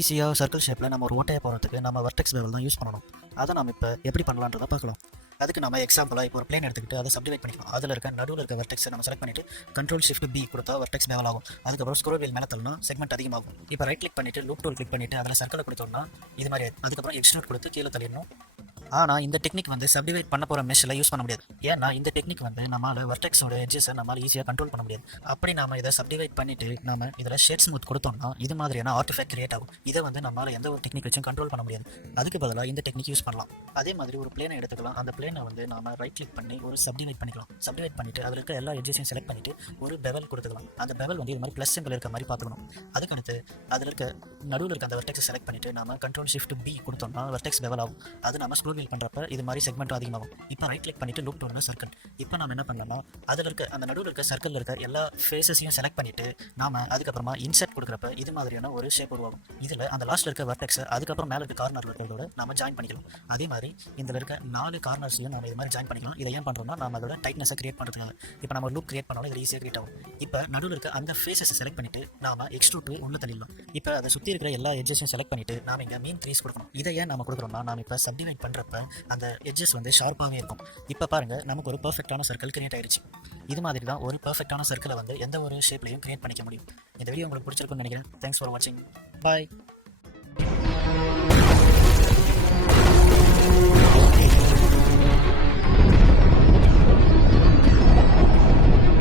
ஈஸியாக சர்க்கிள் ஷேப்பில் நம்ம ஒரு ஓட்டையை போகிறதுக்கு நம்ம வெர்டெக்ஸ் பெவல் தான் யூஸ் பண்ணணும். அதை நம்ம இப்போ எப்படி பண்ணலான்றதை பார்க்கலாம். அதுக்கு நம்ம எக்ஸாம்பிளாக இப்போ ஒரு பிளேன் எடுத்துக்கிட்டு அதை சப்டிவைட் பண்ணிக்கலாம். அதில் இருக்க நடுவில் இருக்க வெர்டெக்ஸை நம்ம செலக்ட் பண்ணிட்டு Ctrl+Shift+B கொடுத்தா வெர்டெக்ஸ் பெவல் ஆகும். அதுக்கப்புறம் ஸ்க்ரோல் வீல் மேலே தள்ளனா செக்மெண்ட் அதிகமாகும். இப்போ ரைட் கிளிக் பண்ணிட்டு லூப் டூல் கிளிக் பண்ணிட்டு அதில் சர்க்கிளை கொடுத்தோம்னா இது மாதிரி ஆயிடும். அதுக்கப்புறம் எக்ஸ்ட்ரூட் கொடுத்து கீழே தள்ளிடணும். ஆனால் இந்த டெக்னிக் வந்து சப்டிவைட் பண்ண போகிற மெஷ்ஷில் யூஸ் பண்ண முடியாது. ஏன்னா இந்த டெக்னிக் வந்து நம்மளால் வெர்டெக்ஸோட எட்ஜஸை நம்மளால் ஈஸியாக கண்ட்ரோல் பண்ண முடியாது. அப்படி நாம இதை சப்டிவைட் பண்ணிட்டு நம்ம இதில் ஷேட் ஸ்மூத் கொடுத்தோம்னா இது மாதிரியான ஆர்டிஃபேக்ட் கிரியேட் ஆகும். இதை வந்து நம்மளால் எந்த ஒரு டெக்னிக் வச்சும் கண்ட்ரோல் பண்ண முடியாது. அதுக்கு பதிலாக இந்த டெக்னிக் யூஸ் பண்ணலாம். அதே மாதிரி ஒரு பிளேனை எடுத்துக்கலாம். அந்த பிளேனை வந்து நாம ரைட் கிளிக் பண்ணி ஒரு சப்டிவைட் பண்ணிக்கலாம். சப்டிவைட் பண்ணிட்டு அதில் இருக்க எல்லா எட்ஜஸையும் செலக்ட் பண்ணிட்டு ஒரு பெவல் கொடுத்துக்கலாம். அந்த பெவல் வந்து இது மாதிரி ப்ளஸ் சிம்பிள் இருக்க மாதிரி பார்த்துக்கணும். அதுக்கடுத்து அதில் இருக்க நடுவில் இருக்க அந்த வெர்டெக்ஸை செலக்ட் பண்ணிட்டு நாம Ctrl+Shift+B கொடுத்தோம்னா வெர்டெக்ஸ் பெவல் ஆகும். அது நம்ம ஸ்க்ரோல் வீல் பண்ணுறப்ப இது மாதிரி செக்மெண்ட் அதிகமாகும். இப்போ ரைட் கிளிக் பண்ணிட்டு லூப் டூல்ல சர்க்கிள். இப்போ நம்ம என்ன பண்ணலாம், அதில் இருக்க அந்த நடுவில் இருக்க சர்க்கிள் இருக்க எல்லா ஃபேஸஸையும் செலக்ட் பண்ணிட்டு நாம அதுக்கப்புறமா இன்செர்ட் கொடுக்குறப்ப இது மாதிரியான ஒரு ஷேப் உருவாகும். இதில் அந்த லாஸ்ட்ல இருக்க வெர்டெக்ஸ் அதுக்கப்புறம் மேலே இருக்க கார்னர்ல இருக்கிறதோட நம்ம ஜாயின் பண்ணிக்கலாம். அதே மாதிரி இதில் இருக்க 4 கார்னர்ஸையும் நம்ம இது மாதிரி ஜாயின் பண்ணிக்கலாம். இதை ஏன் பண்ணுறோம்னா நம்ம அதோட டைட்னஸை கிரியேட் பண்ணுறதுக்காக. இப்போ நம்ம லூப் கிரியேட் பண்ணாலும் இது ஈஸியாக கிரியேட் ஆகும். இப்போ நடுவில் இருக்க அந்த ஃபேஸஸை செலக்ட் பண்ணிட்டு நாம எக்ஸ்ட்ரூட் உள்ள தள்ளிடலாம். இப்போ அதை சுற்றி இருக்கிற எல்லா எட்ஜஸையும் செலக்ட் பண்ணிட்டு நாம இங்கே மீன் க்ரீஸ் கொடுக்கணும். இதை ஏன் நம்ம கொடுக்குறோம்னா நாம இப்போ சப்டிவைட் பண்ணுறப்ப அந்த எட்ஜஸ் வந்து ஷார்ப்பாகவே இருக்கும். இப்போ பாருங்க நமக்கு ஒரு பர்ஃபெக்டான சர்க்கிள் கிரியேட் ஆயிடுச்சு. இது மாதிரி தான் ஒரு பர்ஃபெக்டான சர்க்கிளை வந்து எந்த ஒரு ஷேப்லையும் கிரியேட் பண்ணிக்க முடியும். இந்த வீடியோ உங்களுக்கு பிடிச்சிருக்குன்னு நினைக்கிறேன். தேங்க்ஸ் ஃபார் வாட்சிங். பாய்.